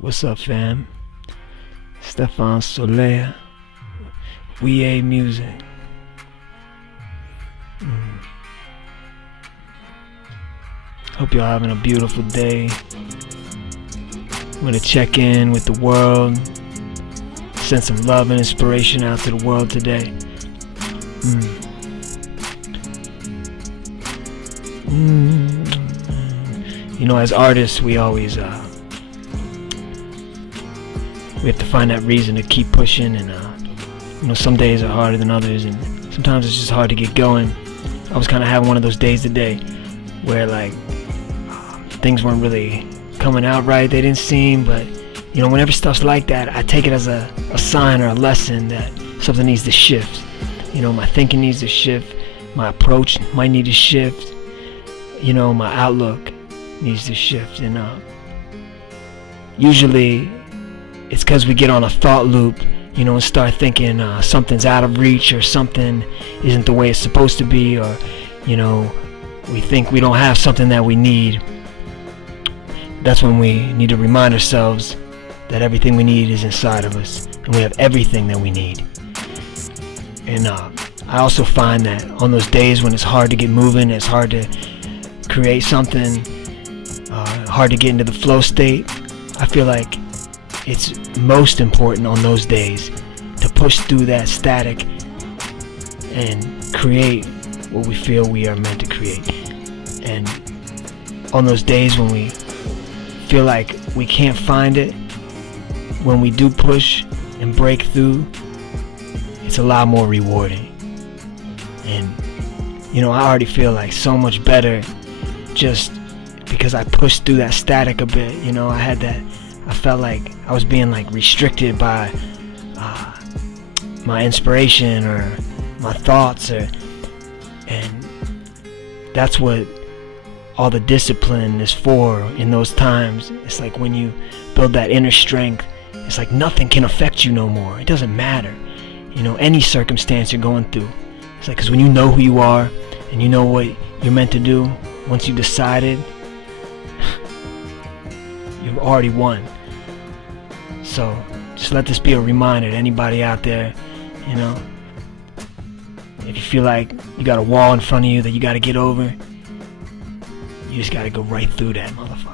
What's up, fam? Stefan Solea, Weaid music. Hope y'all having a beautiful day. I'm gonna check in with the world, send some love and inspiration out to the world today. You know, as artists, we always we have to find that reason to keep pushing, and you know, some days are harder than others, and sometimes it's just hard to get going. I was kind of having one of those days today where like things weren't really coming out right. They didn't seem, but you know, whenever stuff's like that, I take it as a sign or a lesson that something needs to shift. You know, my thinking needs to shift, my approach might need to shift, you know, my outlook needs to shift. And usually it's because we get on a thought loop, you know, and start thinking something's out of reach, or something isn't the way it's supposed to be, or you know, we think we don't have something that we need. That's when we need to remind ourselves that everything we need is inside of us, and we have everything that we need. And I also find that on those days when it's hard to get moving, it's hard to create something, hard to get into the flow state, I feel like it's most important on those days to push through that static and create what we feel we are meant to create. And on those days when we feel like we can't find it, when we do push and break through, it's a lot more rewarding. And you know, I already feel like so much better just because I pushed through that static a bit. You know, I felt like I was being like restricted by my inspiration or my thoughts, and that's what all the discipline is for in those times. It's like when you build that inner strength, it's like nothing can affect you no more. It doesn't matter, you know, any circumstance you're going through. It's like, because when you know who you are and you know what you're meant to do, once you decided, you've already won. So just let this be a reminder to anybody out there, you know, if you feel like you got a wall in front of you that you got to get over, you just got to go right through that motherfucker.